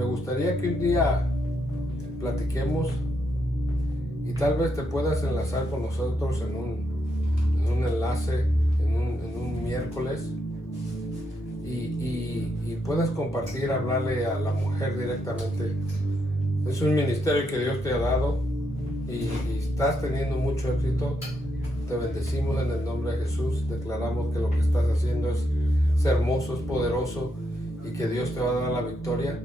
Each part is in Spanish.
me gustaría que un día platiquemos y tal vez te puedas enlazar con nosotros en un enlace, en un miércoles y puedas compartir, hablarle a la mujer directamente. Es un ministerio que Dios te ha dado y estás teniendo mucho éxito. Te bendecimos en el nombre de Jesús. Declaramos que lo que estás haciendo es hermoso, es poderoso y que Dios te va a dar la victoria.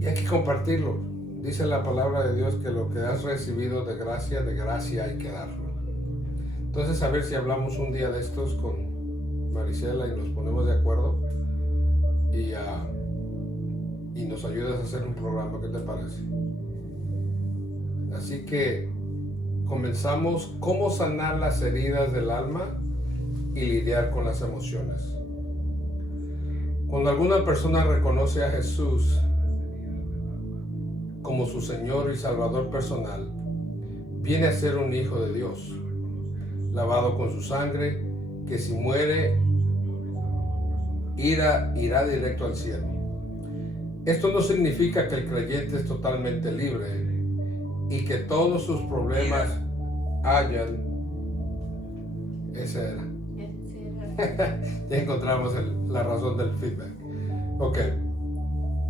Y hay que compartirlo. Dice la palabra de Dios que lo que has recibido de gracia hay que darlo. Entonces, a ver si hablamos un día de estos con Marisela y nos ponemos de acuerdo y nos ayudas a hacer un programa. ¿Qué te parece? Así que comenzamos cómo sanar las heridas del alma y lidiar con las emociones. Cuando alguna persona reconoce a Jesús como su Señor y Salvador personal, viene a ser un hijo de Dios, lavado con su sangre, que si muere, irá directo al cielo. Esto no significa que el creyente es totalmente libre y que todos sus problemas hayan... Ese era. Ya encontramos la razón del feedback. Ok.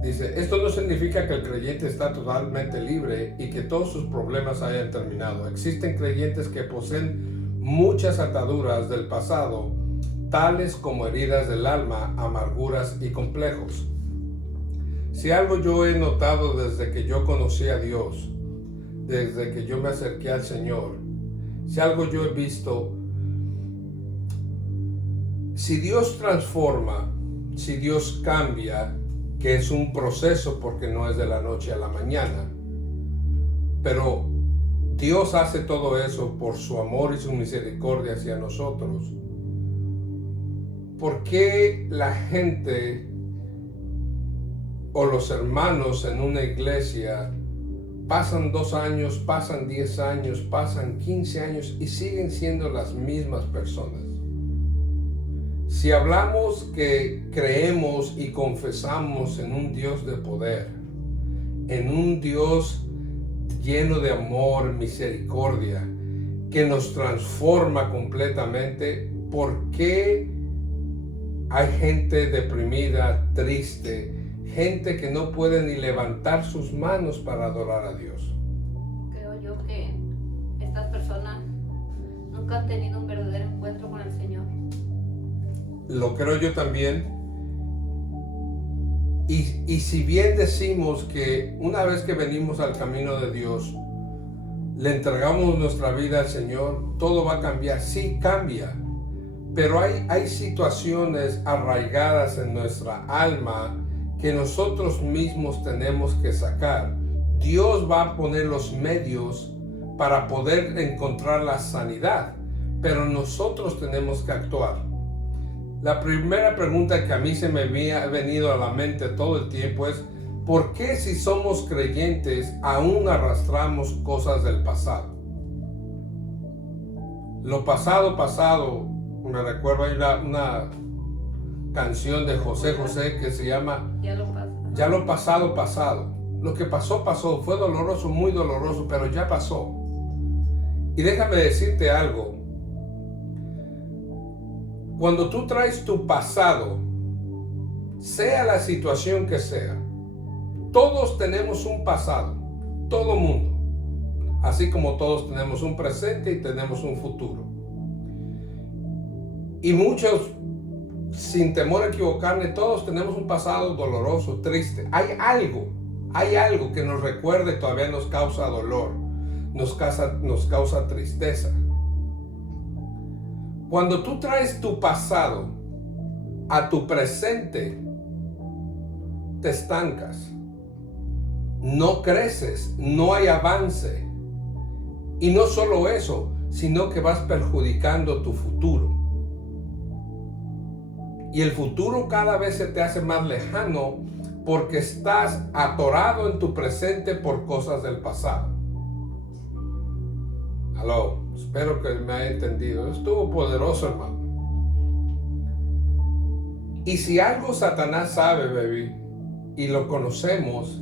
Dice, esto no significa que el creyente está totalmente libre y que todos sus problemas hayan terminado. Existen creyentes que poseen muchas ataduras del pasado, tales como heridas del alma, amarguras y complejos. Si algo yo he notado desde que yo conocí a Dios, desde que yo me acerqué al Señor, si algo yo he visto, si Dios transforma, si Dios cambia, que es un proceso porque no es de la noche a la mañana, pero Dios hace todo eso por su amor y su misericordia hacia nosotros. ¿Por qué la gente o los hermanos en una iglesia pasan 2 años, pasan 10 años, pasan 15 años y siguen siendo las mismas personas? Si hablamos que creemos y confesamos en un Dios de poder, en un Dios lleno de amor, misericordia, que nos transforma completamente, ¿por qué hay gente deprimida, triste, gente que no puede ni levantar sus manos para adorar a Dios? Creo yo que estas personas nunca han tenido un verdadero encuentro con el Señor. Lo creo yo también. Y si bien decimos que una vez que venimos al camino de Dios, le entregamos nuestra vida al Señor, todo va a cambiar. Sí, cambia. Pero hay situaciones arraigadas en nuestra alma que nosotros mismos tenemos que sacar. Dios va a poner los medios para poder encontrar la sanidad, pero nosotros tenemos que actuar. La primera pregunta que a mí se me ha venido a la mente todo el tiempo es: ¿por qué si somos creyentes aún arrastramos cosas del pasado? Lo pasado, me recuerdo hay una canción de José José que se llama Ya lo pasado. Lo que pasó, fue doloroso, muy doloroso, pero ya pasó. Y déjame decirte algo. Cuando tú traes tu pasado, sea la situación que sea, todos tenemos un pasado, todo mundo, así como todos tenemos un presente y tenemos un futuro. Y muchos, sin temor a equivocarme, todos tenemos un pasado doloroso, triste. Hay algo que nos recuerde, todavía nos causa dolor, nos causa tristeza. Cuando tú traes tu pasado a tu presente, te estancas, no creces, no hay avance. Y no solo eso, sino que vas perjudicando tu futuro. Y el futuro cada vez se te hace más lejano porque estás atorado en tu presente por cosas del pasado. Aló, espero que me haya entendido. Estuvo poderoso, hermano. Y si algo Satanás sabe, baby, y lo conocemos,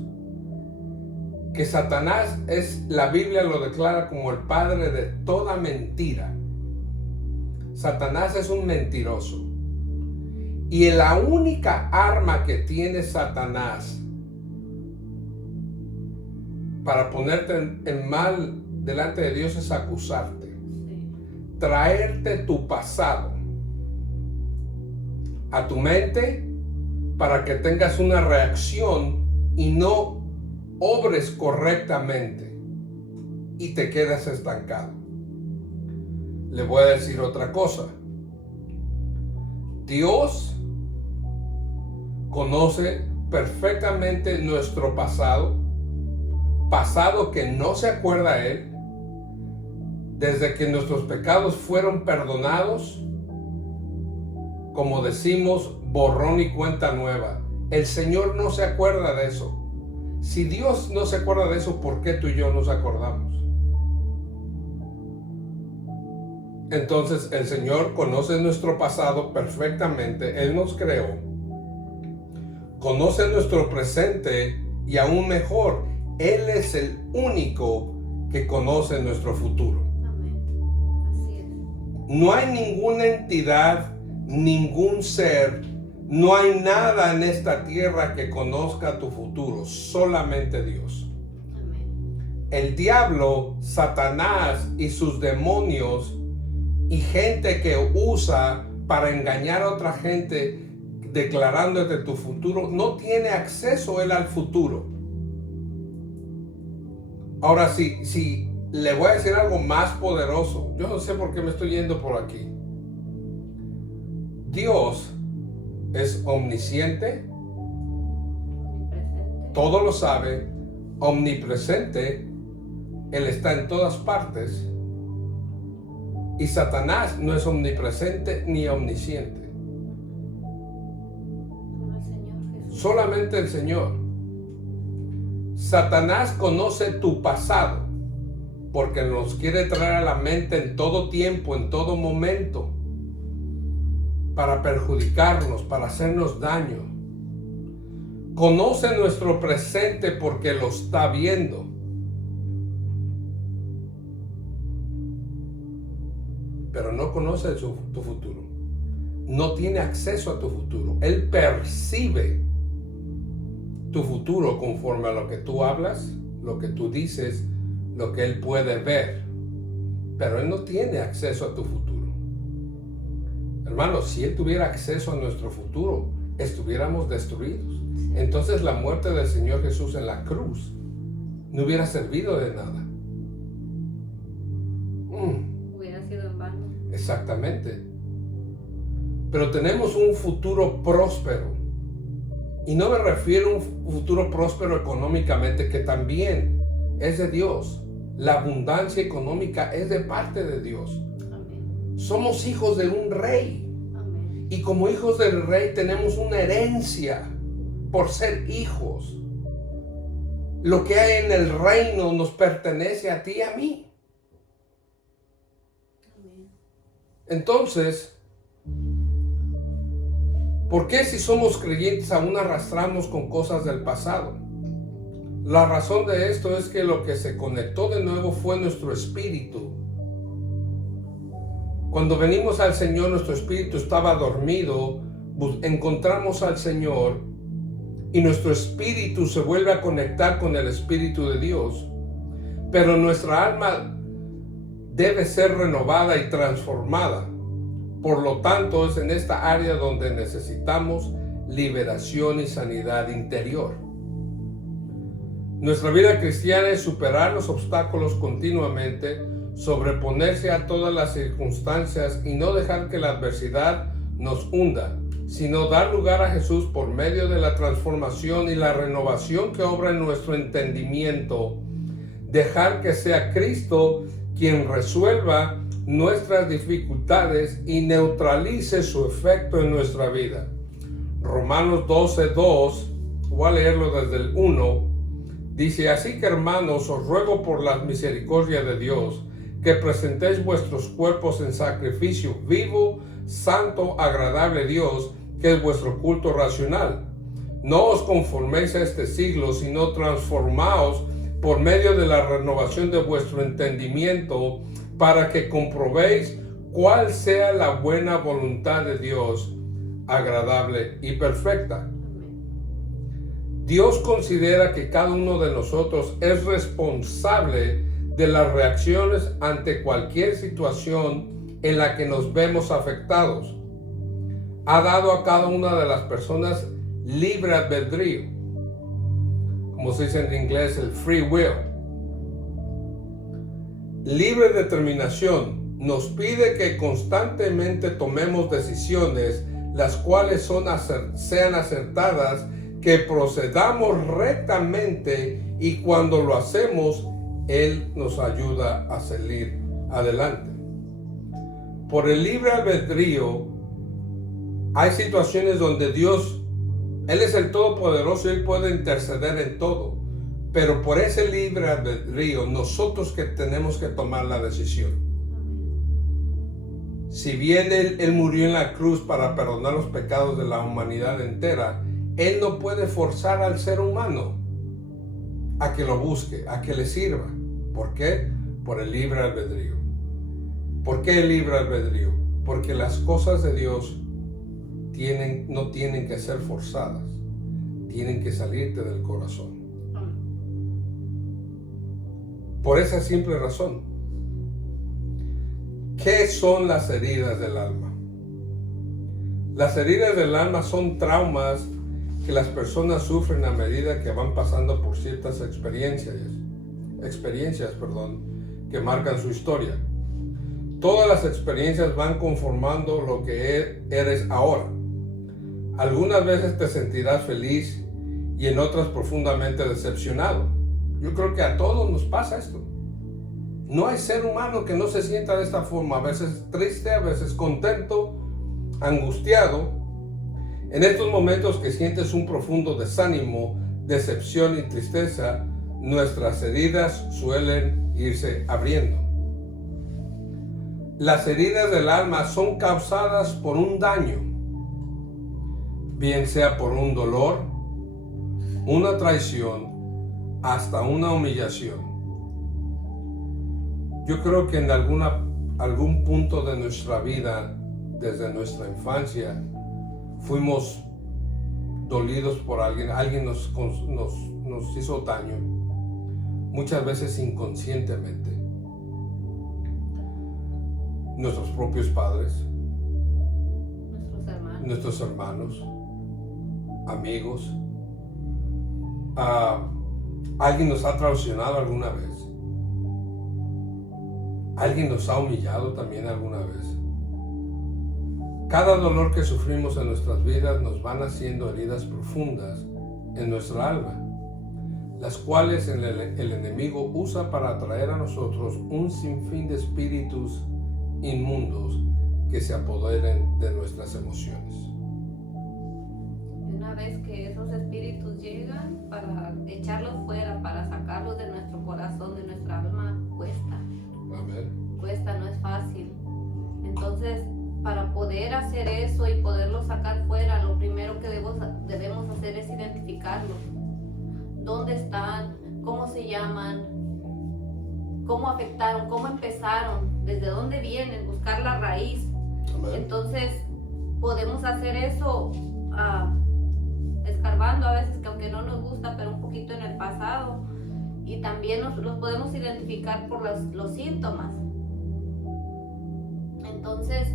que Satanás la Biblia lo declara como el padre de toda mentira. Satanás es un mentiroso. Y la única arma que tiene Satanás para ponerte en mal delante de Dios es acusarte. Sí. Traerte tu pasado a tu mente para que tengas una reacción y no obres correctamente y te quedas estancado. Le voy a decir otra cosa. Dios conoce perfectamente nuestro pasado que no se acuerda Él, desde que nuestros pecados fueron perdonados, como decimos, borrón y cuenta nueva. El Señor no se acuerda de eso. Si Dios no se acuerda de eso, ¿por qué tú y yo nos acordamos? Entonces el Señor conoce nuestro pasado perfectamente. Él nos creó. Conoce nuestro presente y aún mejor, Él es el único que conoce nuestro futuro. Amén. Así es. No hay ninguna entidad, ningún ser, no hay nada en esta tierra que conozca tu futuro, solamente Dios. Amén. El diablo, Satanás y sus demonios y gente que usa para engañar a otra gente declarándote tu futuro, no tiene acceso él al futuro. Ahora sí, le voy a decir algo más poderoso. Yo no sé por qué me estoy yendo por aquí. Dios es omnisciente, Omnipresente. todo lo sabe, omnipresente, Él está en todas partes. Y Satanás no es omnipresente ni omnisciente. Solo el Señor Jesús. Solamente el Señor. Satanás conoce tu pasado porque nos quiere traer a la mente en todo tiempo, en todo momento, para perjudicarnos, para hacernos daño. Conoce nuestro presente porque lo está viendo. Pero no conoce tu futuro. No tiene acceso a tu futuro. Él percibe tu futuro conforme a lo que tú hablas, lo que tú dices, lo que Él puede ver. Pero Él no tiene acceso a tu futuro. Hermanos, si Él tuviera acceso a nuestro futuro, estuviéramos destruidos. Entonces la muerte del Señor Jesús en la cruz no hubiera servido de nada. Hubiera sido en vano. Exactamente. Pero tenemos un futuro próspero. Y no me refiero a un futuro próspero económicamente, que también es de Dios. La abundancia económica es de parte de Dios. Amén. Somos hijos de un rey. Amén. Y como hijos del rey tenemos una herencia por ser hijos. Lo que hay en el reino nos pertenece a ti y a mí. Amén. Entonces, ¿por qué si somos creyentes aún arrastramos con cosas del pasado? La razón de esto es que lo que se conectó de nuevo fue nuestro espíritu. Cuando venimos al Señor, nuestro espíritu estaba dormido, encontramos al Señor y nuestro espíritu se vuelve a conectar con el Espíritu de Dios. Pero nuestra alma debe ser renovada y transformada. Por lo tanto, es en esta área donde necesitamos liberación y sanidad interior. Nuestra vida cristiana es superar los obstáculos continuamente, sobreponerse a todas las circunstancias y no dejar que la adversidad nos hunda, sino dar lugar a Jesús por medio de la transformación y la renovación que obra en nuestro entendimiento. Dejar que sea Cristo quien resuelva nuestras dificultades y neutralice su efecto en nuestra vida. Romanos 12:2, voy a leerlo desde el 1, dice: así que, hermanos, os ruego por la misericordia de Dios que presentéis vuestros cuerpos en sacrificio vivo, santo, agradable a Dios, que es vuestro culto racional. No os conforméis a este siglo, sino transformaos por medio de la renovación de vuestro entendimiento, para que comprobéis cuál sea la buena voluntad de Dios, agradable y perfecta. Dios considera que cada uno de nosotros es responsable de las reacciones ante cualquier situación en la que nos vemos afectados. Ha dado a cada una de las personas libre albedrío, como se dice en inglés, el free will. Libre determinación nos pide que constantemente tomemos decisiones las cuales sean acertadas, que procedamos rectamente, y cuando lo hacemos, Él nos ayuda a salir adelante. Por el libre albedrío, hay situaciones donde Dios, Él es el Todopoderoso y Él puede interceder en todo. Pero por ese libre albedrío, nosotros que tenemos que tomar la decisión. Si bien Él murió en la cruz para perdonar los pecados de la humanidad entera, Él no puede forzar al ser humano a que lo busque, a que le sirva. ¿Por qué? Por el libre albedrío. ¿Por qué el libre albedrío? Porque las cosas de Dios no tienen que ser forzadas, tienen que salirte del corazón. Por esa simple razón. ¿Qué son las heridas del alma? Las heridas del alma son traumas que las personas sufren a medida que van pasando por ciertas experiencias, que marcan su historia. Todas las experiencias van conformando lo que eres ahora. Algunas veces te sentirás feliz y en otras profundamente decepcionado. Yo creo que a todos nos pasa esto. No hay ser humano que no se sienta de esta forma, a veces triste, a veces contento, angustiado. En estos momentos que sientes un profundo desánimo, decepción y tristeza, nuestras heridas suelen irse abriendo. Las heridas del alma son causadas por un daño, bien sea por un dolor, una traición, hasta una humillación. Yo creo que en algún punto de nuestra vida, desde nuestra infancia, fuimos dolidos por alguien nos hizo daño, muchas veces inconscientemente. Nuestros propios padres, nuestros hermanos, amigos. ¿Alguien nos ha traicionado alguna vez? ¿Alguien nos ha humillado también alguna vez? Cada dolor que sufrimos en nuestras vidas nos van haciendo heridas profundas en nuestra alma, las cuales el enemigo usa para atraer a nosotros un sinfín de espíritus inmundos que se apoderen de nuestras emociones. Una vez que esos espíritus llegan, para echarlos fuera, para sacarlos de nuestro corazón, de nuestra alma, cuesta. Amén. Cuesta, no es fácil. Entonces, para poder hacer eso y poderlos sacar fuera, lo primero que debemos hacer es identificarlos. ¿Dónde están? ¿Cómo se llaman? ¿Cómo afectaron? ¿Cómo empezaron? ¿Desde dónde vienen? Buscar la raíz. Amén. Entonces, podemos hacer eso escarbando a veces, que aunque no nos gusta, pero un poquito en el pasado. Y también los podemos identificar por los síntomas. Entonces,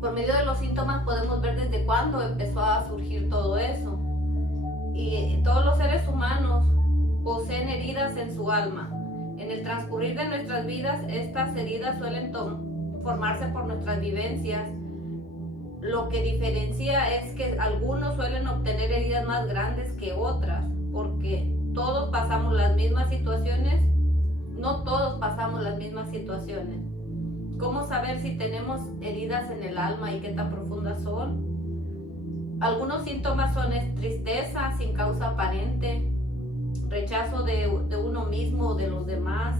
por medio de los síntomas podemos ver desde cuándo empezó a surgir todo eso. Y todos los seres humanos poseen heridas en su alma. En el transcurrir de nuestras vidas, estas heridas suelen formarse por nuestras vivencias. Lo que diferencia es que algunos suelen obtener heridas más grandes que otras, porque todos pasamos las mismas situaciones, no todos pasamos las mismas situaciones. ¿Cómo saber si tenemos heridas en el alma y qué tan profundas son? Algunos síntomas son tristeza sin causa aparente, rechazo de uno mismo o de los demás,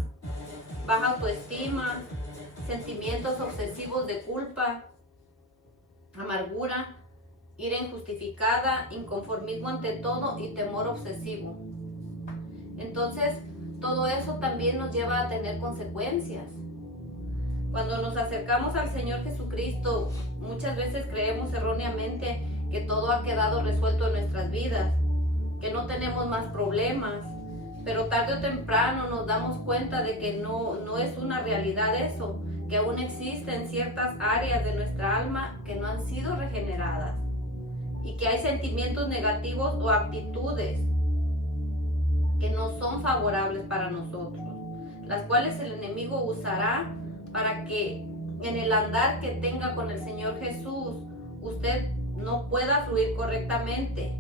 baja autoestima, sentimientos obsesivos de culpa, amargura, ira injustificada, inconformismo ante todo y temor obsesivo. Entonces, todo eso también nos lleva a tener consecuencias. Cuando nos acercamos al Señor Jesucristo, muchas veces creemos erróneamente que todo ha quedado resuelto en nuestras vidas, que no tenemos más problemas, pero tarde o temprano nos damos cuenta de que no es una realidad eso, que aún existen ciertas áreas de nuestra alma que no han sido regeneradas y que hay sentimientos negativos o actitudes que no son favorables para nosotros, las cuales el enemigo usará para que en el andar que tenga con el Señor Jesús usted no pueda fluir correctamente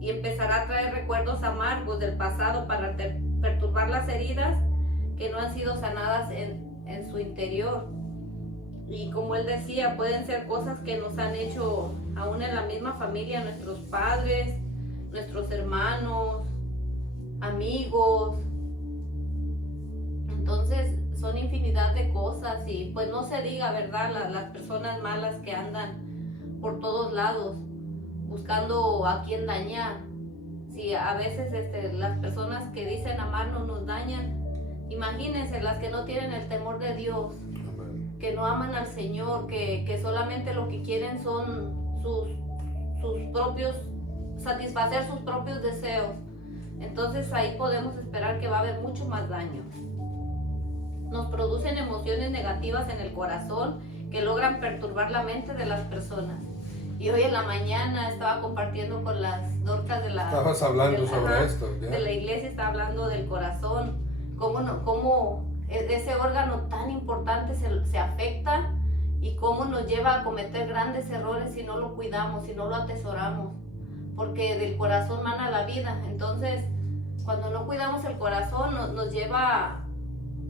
y empezará a traer recuerdos amargos del pasado para perturbar las heridas que no han sido sanadas en su interior. Y como él decía, pueden ser cosas que nos han hecho aún en la misma familia, nuestros padres, nuestros hermanos, amigos. Entonces son infinidad de cosas y pues no se diga, ¿verdad? Las personas malas que andan por todos lados buscando a quién dañar. Si a veces las personas que dicen amarnos nos dañan, imagínense las que no tienen el temor de Dios, que no aman al Señor, que solamente lo que quieren son satisfacer sus propios deseos. Entonces ahí podemos esperar que va a haber mucho más daño. Nos producen emociones negativas en el corazón que logran perturbar la mente de las personas. Y hoy en la mañana estaba compartiendo con las Dorcas de la... Estabas hablando sobre esto. ¿Ya? De la iglesia, estaba hablando del corazón, cómo ese órgano tan importante se afecta y cómo nos lleva a cometer grandes errores si no lo cuidamos, si no lo atesoramos, porque del corazón mana la vida. Entonces, cuando no cuidamos el corazón, nos lleva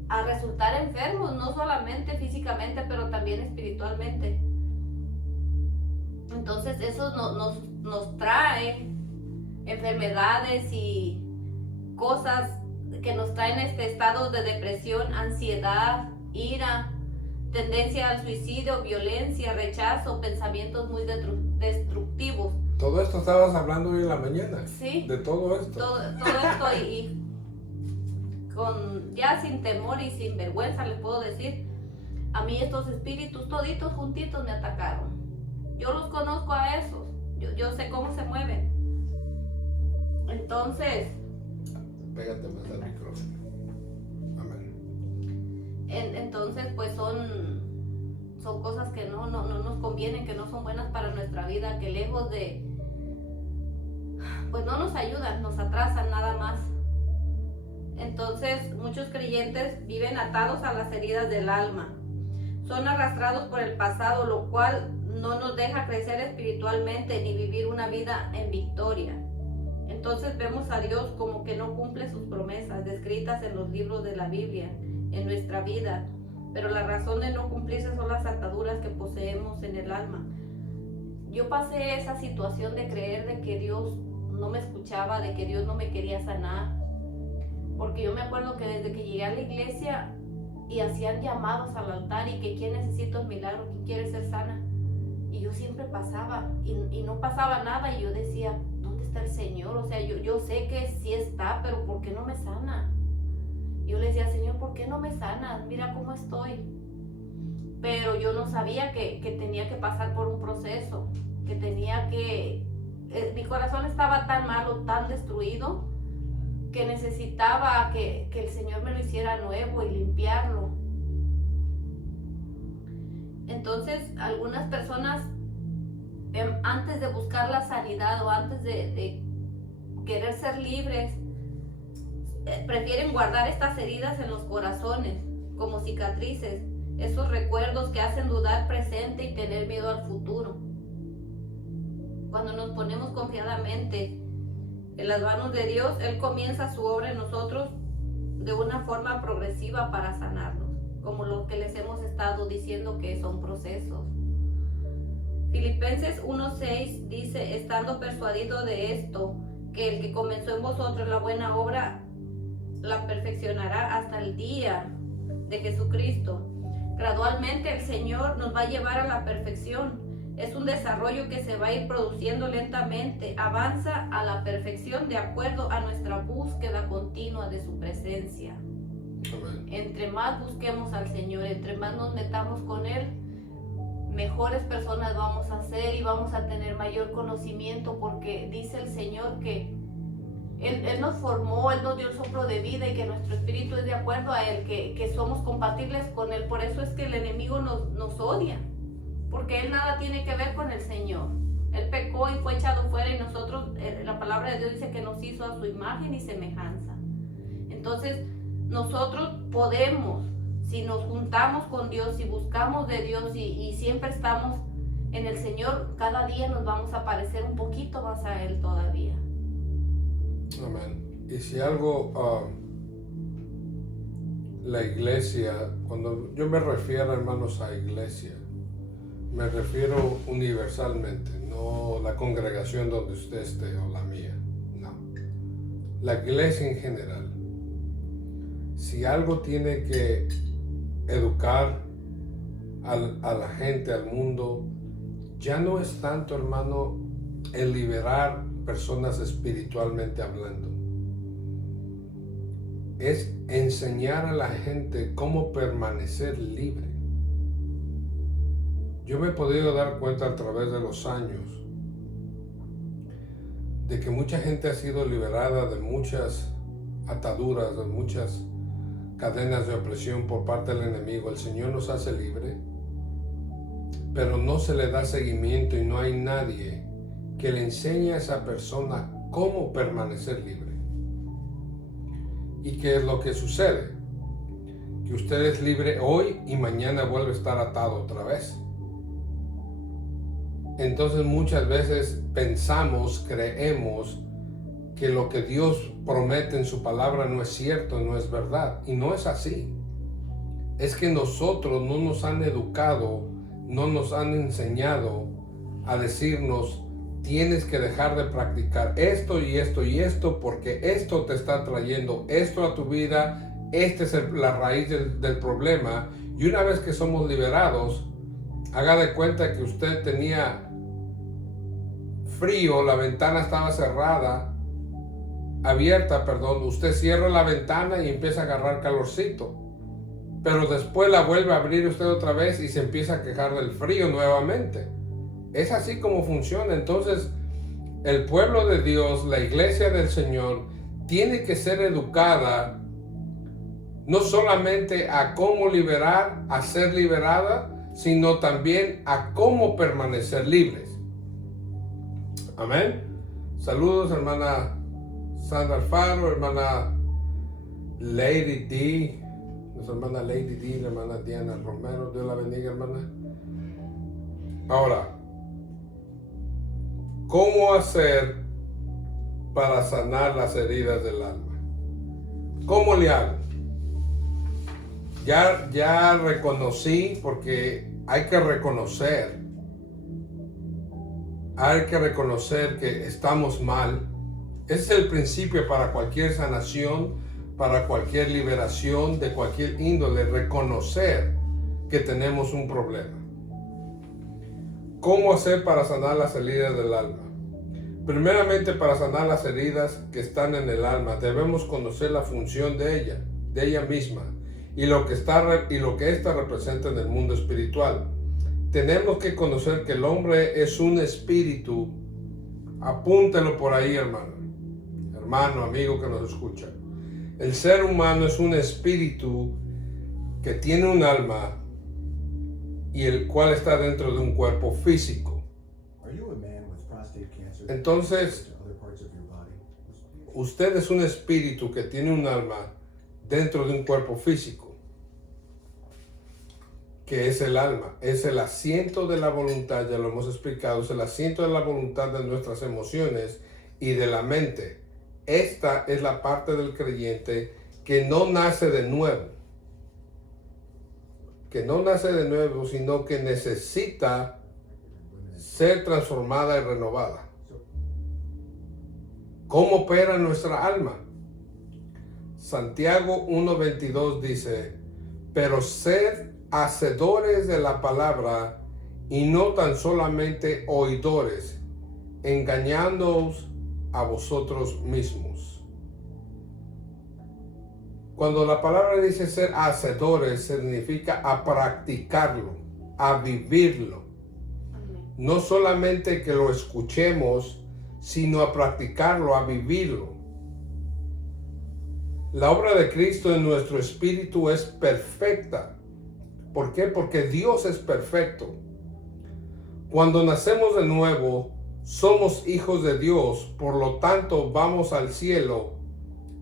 a resultar enfermos, no solamente físicamente, pero también espiritualmente. Entonces, eso nos trae enfermedades y cosas que nos traen estados de depresión, ansiedad, ira, tendencia al suicidio, violencia, rechazo, pensamientos muy destructivos. Todo esto estabas hablando hoy en la mañana. Sí. De todo esto. Todo esto y ya sin temor y sin vergüenza les puedo decir, a mí estos espíritus toditos juntitos me atacaron. Yo los conozco a esos, yo sé cómo se mueven. Entonces, pégate más al micrófono. Amén. Entonces, pues son cosas que no nos convienen, que no son buenas para nuestra vida, que lejos de, pues no nos ayudan, nos atrasan nada más. Entonces, muchos creyentes viven atados a las heridas del alma. Son arrastrados por el pasado, lo cual no nos deja crecer espiritualmente ni vivir una vida en victoria. Entonces vemos a Dios como que no cumple sus promesas descritas en los libros de la Biblia, en nuestra vida. Pero la razón de no cumplirse son las ataduras que poseemos en el alma. Yo pasé esa situación de creer de que Dios no me escuchaba, de que Dios no me quería sanar. Porque yo me acuerdo que desde que llegué a la iglesia y hacían llamados al altar y que quién necesita un milagro, quién quiere ser sana. Y yo siempre pasaba y no pasaba nada y yo decía, ¿dónde está el Señor? O sea, yo sé que sí está, pero ¿por qué no me sana? Yo le decía, Señor, ¿por qué no me sanas? Mira cómo estoy. Pero yo no sabía que tenía que pasar por un proceso, que tenía que... mi corazón estaba tan malo, tan destruido, que necesitaba que el Señor me lo hiciera nuevo y limpiarlo. Entonces, algunas personas, antes de buscar la sanidad o antes de querer ser libres, prefieren guardar estas heridas en los corazones, como cicatrices, esos recuerdos que hacen dudar presente y tener miedo al futuro. Cuando nos ponemos confiadamente en las manos de Dios, Él comienza su obra en nosotros de una forma progresiva para sanarnos, como lo que les hemos estado diciendo que son procesos. Filipenses 1:6 dice, estando persuadido de esto, que el que comenzó en vosotros la buena obra, la perfeccionará hasta el día de Jesucristo. Gradualmente el Señor nos va a llevar a la perfección. Es un desarrollo que se va a ir produciendo lentamente, avanza a la perfección de acuerdo a nuestra búsqueda continua de su presencia. Amén. Entre más busquemos al Señor, entre más nos metamos con Él, mejores personas vamos a ser y vamos a tener mayor conocimiento, porque dice el Señor que Él nos formó, Él nos dio el soplo de vida y que nuestro espíritu es de acuerdo a Él, que somos compatibles con Él. Por eso es que el enemigo nos odia, porque Él nada tiene que ver con el Señor. Él pecó y fue echado fuera, y nosotros, la palabra de Dios dice que nos hizo a su imagen y semejanza. Entonces, nosotros podemos, si nos juntamos con Dios, si buscamos de Dios y siempre estamos en el Señor, cada día nos vamos a parecer un poquito más a Él todavía. Amén. Y si algo, la iglesia, cuando yo me refiero, hermanos, a iglesia, me refiero universalmente, no la congregación donde usted esté o la mía, no. La iglesia en general. Si algo tiene que educar a la gente, al mundo, ya no es tanto, hermano, el liberar personas espiritualmente hablando. Es enseñar a la gente cómo permanecer libre. Yo me he podido dar cuenta a través de los años de que mucha gente ha sido liberada de muchas ataduras, de muchas cadenas de opresión por parte del enemigo. El Señor nos hace libre, pero no se le da seguimiento y no hay nadie que le enseñe a esa persona cómo permanecer libre. ¿Y qué es lo que sucede? Que usted es libre hoy y mañana vuelve a estar atado otra vez. Entonces muchas veces pensamos, creemos que lo que Dios promete en su palabra no es cierto, no es verdad. Y no es así. Es que nosotros no nos han educado, no nos han enseñado a decirnos: tienes que dejar de practicar esto y esto y esto, porque esto te está trayendo esto a tu vida. Esta es la raíz del problema. Y una vez que somos liberados, haga de cuenta que usted tenía frío, la ventana estaba abierta, usted cierra la ventana y empieza a agarrar calorcito, pero después la vuelve a abrir usted otra vez y se empieza a quejar del frío nuevamente. Es así como funciona. Entonces, el pueblo de Dios, la iglesia del Señor, tiene que ser educada no solamente a cómo liberar, a ser liberada, sino también a cómo permanecer libres. Amén. Saludos, hermana Sandra Alfaro, hermana Lady D, nuestra hermana Lady D, la hermana Diana Romero. Dios la bendiga, hermana. Ahora, ¿cómo hacer para sanar las heridas del alma? ¿Cómo le hago? Ya reconocí, porque hay que reconocer que estamos mal. Ese es el principio para cualquier sanación, para cualquier liberación de cualquier índole, reconocer que tenemos un problema. ¿Cómo hacer para sanar las heridas del alma? Primeramente, para sanar las heridas que están en el alma, debemos conocer la función de ella misma, y lo que ésta representa en el mundo espiritual. Tenemos que conocer que el hombre es un espíritu. Apúntelo por ahí, hermano, amigo que nos escucha. El ser humano es un espíritu que tiene un alma y el cual está dentro de un cuerpo físico. Entonces, usted es un espíritu que tiene un alma dentro de un cuerpo físico, que es el alma. Es el asiento de la voluntad, ya lo hemos explicado, es el asiento de la voluntad, de nuestras emociones y de la mente. Esta es la parte del creyente que no nace de nuevo, sino que necesita ser transformada y renovada. ¿Cómo opera nuestra alma? Santiago 1:22 dice: pero sed hacedores de la palabra y no tan solamente oidores, engañándoos a vosotros mismos. Cuando la palabra dice ser hacedores, significa a practicarlo, a vivirlo. No solamente que lo escuchemos, sino a practicarlo, a vivirlo. La obra de Cristo en nuestro espíritu es perfecta. ¿Por qué? Porque Dios es perfecto. Cuando nacemos de nuevo, somos hijos de Dios, por lo tanto vamos al cielo.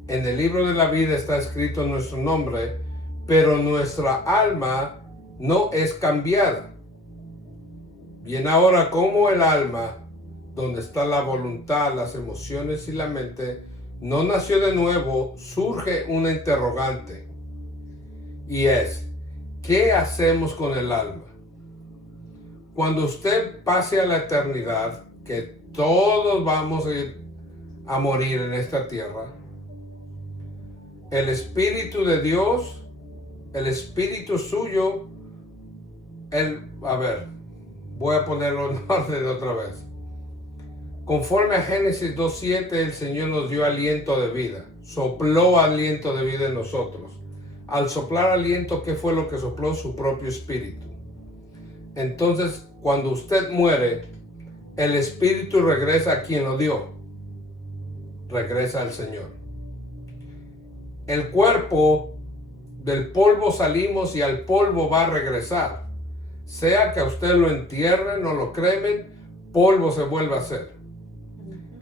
En el libro de la vida está escrito nuestro nombre, pero nuestra alma no es cambiada. Bien, ahora, como el alma, donde está la voluntad, las emociones y la mente, no nació de nuevo, surge una interrogante. Y es, ¿qué hacemos con el alma? Cuando usted pase a la eternidad, que todos vamos a ir a morir en esta tierra, el Espíritu de Dios, el Espíritu suyo, voy a ponerlo en orden otra vez. Conforme a Génesis 2:7, el Señor nos dio aliento de vida, sopló aliento de vida en nosotros. Al soplar aliento, ¿qué fue lo que sopló? Su propio Espíritu. Entonces, cuando usted muere, el Espíritu regresa a quien lo dio, regresa al Señor. El cuerpo, del polvo salimos y al polvo va a regresar. Sea que a usted lo entierren o lo cremen, polvo se vuelve a hacer.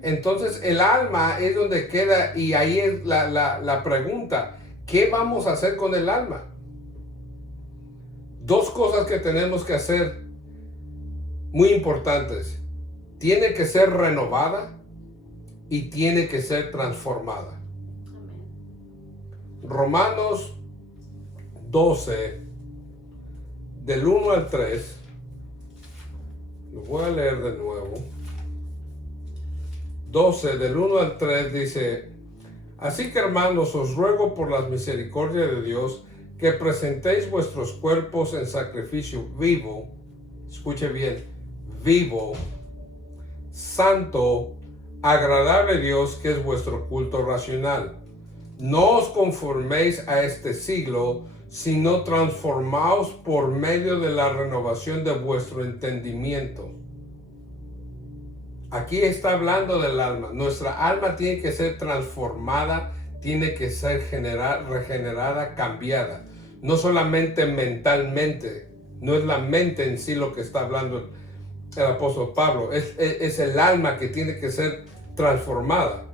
Entonces el alma es donde queda, y ahí es la pregunta, ¿qué vamos a hacer con el alma? Dos cosas que tenemos que hacer muy importantes. Tiene que ser renovada y tiene que ser transformada. Romanos 12, del 1 al 3, lo voy a leer de nuevo. 12, del 1 al 3 dice: así que, hermanos, os ruego por las misericordias de Dios que presentéis vuestros cuerpos en sacrificio vivo, escuche bien, vivo, santo, agradable a Dios, que es vuestro culto racional. No os conforméis a este siglo, sino transformaos por medio de la renovación de vuestro entendimiento. Aquí está hablando del alma. Nuestra alma tiene que ser transformada, tiene que ser regenerada, cambiada. No solamente mentalmente, no es la mente en sí lo que está hablando el apóstol Pablo, es el alma que tiene que ser transformada.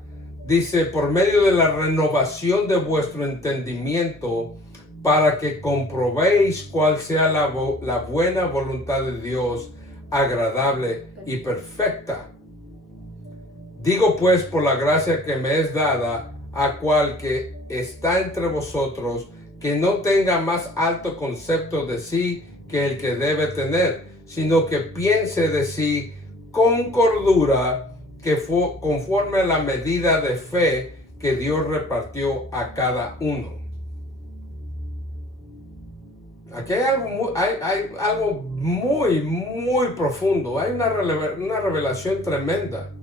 Dice, por medio de la renovación de vuestro entendimiento, para que comprobéis cuál sea la buena voluntad de Dios, agradable y perfecta. Digo pues, por la gracia que me es dada, a cual que está entre vosotros, que no tenga más alto concepto de sí que el que debe tener, sino que piense de sí con cordura, que fue conforme a la medida de fe que Dios repartió a cada uno. Aquí hay algo muy, muy profundo. Hay una revelación tremenda.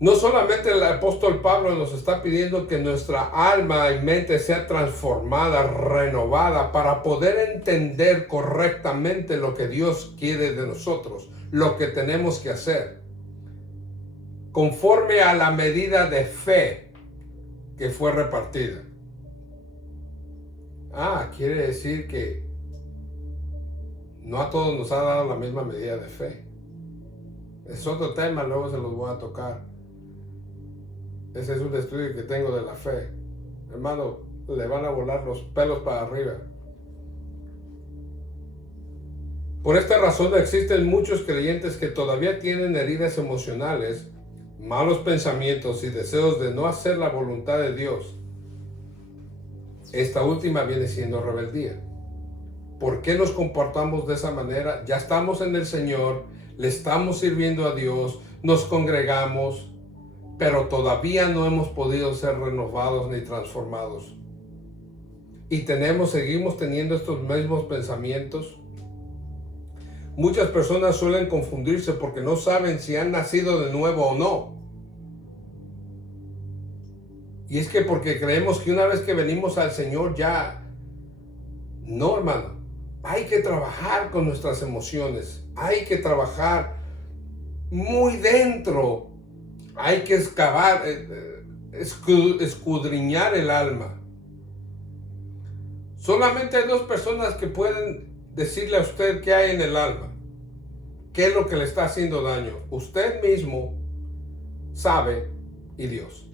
No solamente el apóstol Pablo nos está pidiendo que nuestra alma y mente sea transformada, renovada, para poder entender correctamente lo que Dios quiere de nosotros, lo que tenemos que hacer, conforme a la medida de fe que fue repartida. Quiere decir que no a todos nos ha dado la misma medida de fe. Es otro tema, luego se los voy a tocar. Ese es un estudio que tengo de la fe. Hermano, le van a volar los pelos para arriba. Por esta razón existen muchos creyentes que todavía tienen heridas emocionales, malos pensamientos y deseos de no hacer la voluntad de Dios. Esta última viene siendo rebeldía. ¿Por qué nos comportamos de esa manera? Ya estamos en el Señor, le estamos sirviendo a Dios, nos congregamos, pero todavía no hemos podido ser renovados ni transformados. Y seguimos teniendo estos mismos pensamientos. muchas personas suelen confundirse porque no saben si han nacido de nuevo o no. Y es que porque creemos que una vez que venimos al Señor ya, no, hermano, hay que trabajar con nuestras emociones, hay que trabajar muy dentro, hay que excavar, escudriñar el alma. Solamente hay dos personas que pueden decirle a usted qué hay en el alma, qué es lo que le está haciendo daño. Usted mismo sabe y Dios.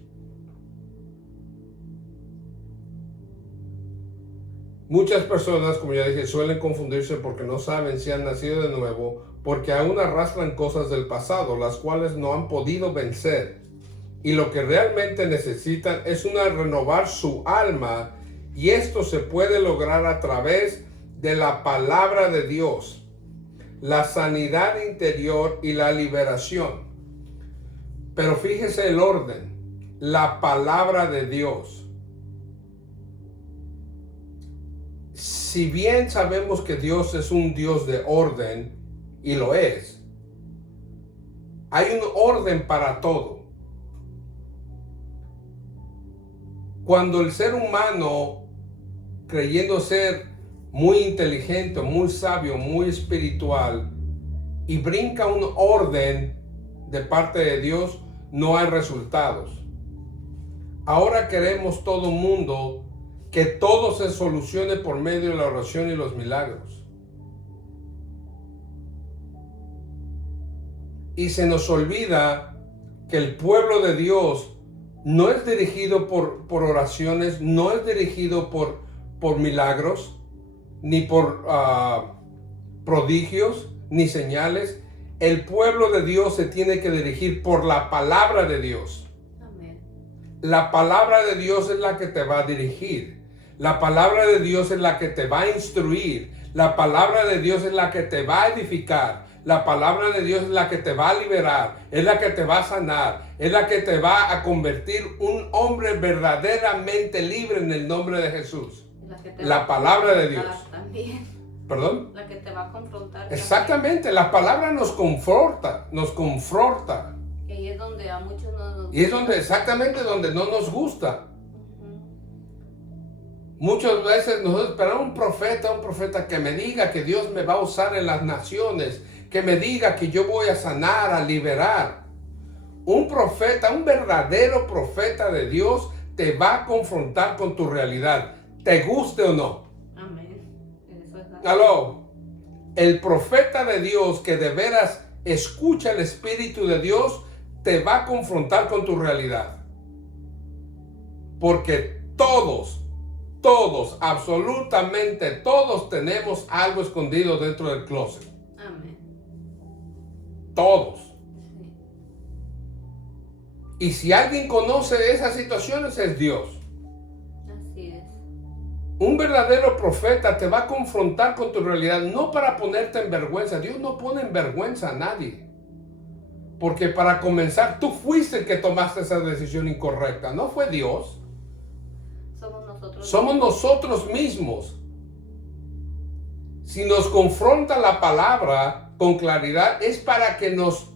Muchas personas, como ya dije, suelen confundirse porque no saben si han nacido de nuevo, porque aún arrastran cosas del pasado, las cuales no han podido vencer. Y lo que realmente necesitan es renovar su alma, y esto se puede lograr a través de la palabra de Dios, la sanidad interior y la liberación. Pero fíjese el orden, la palabra de Dios. Si bien sabemos que Dios es un Dios de orden, y lo es, hay un orden para todo. Cuando el ser humano, creyendo ser muy inteligente, muy sabio, muy espiritual, y brinca un orden de parte de Dios, no hay resultados. Ahora queremos todo mundo que todo se solucione por medio de la oración y los milagros. Y se nos olvida que el pueblo de Dios no es dirigido por oraciones, no es dirigido por milagros, ni por prodigios, ni señales. El pueblo de Dios se tiene que dirigir por la palabra de Dios. Amén. La palabra de Dios es la que te va a dirigir. La palabra de Dios es la que te va a instruir. La palabra de Dios es la que te va a edificar. La palabra de Dios es la que te va a liberar, es la que te va a sanar, es la que te va a convertir un hombre verdaderamente libre en el nombre de Jesús. La palabra de Dios. También. ¿Perdón? La que te va a confrontar. Exactamente, también. La palabra nos confronta. Y ahí es donde a muchos no nos gusta. Y es donde, exactamente donde no nos gusta. Muchas veces nosotros esperamos un profeta que me diga que Dios me va a usar en las naciones, que me diga que yo voy a sanar, a liberar. Un profeta, un verdadero profeta de Dios te va a confrontar con tu realidad, te guste o no. Amén. Eso es así. Aló. El profeta de Dios que de veras escucha el Espíritu de Dios te va a confrontar con tu realidad. Porque todos, absolutamente todos tenemos algo escondido dentro del closet. Amén. Todos. Sí. Y si alguien conoce esas situaciones es Dios. Así es. Un verdadero profeta te va a confrontar con tu realidad, no para ponerte en vergüenza. Dios no pone en vergüenza a nadie. Porque para comenzar, tú fuiste el que tomaste esa decisión incorrecta, no fue Dios. Somos nosotros mismos. Si nos confronta la palabra con claridad, es para que nos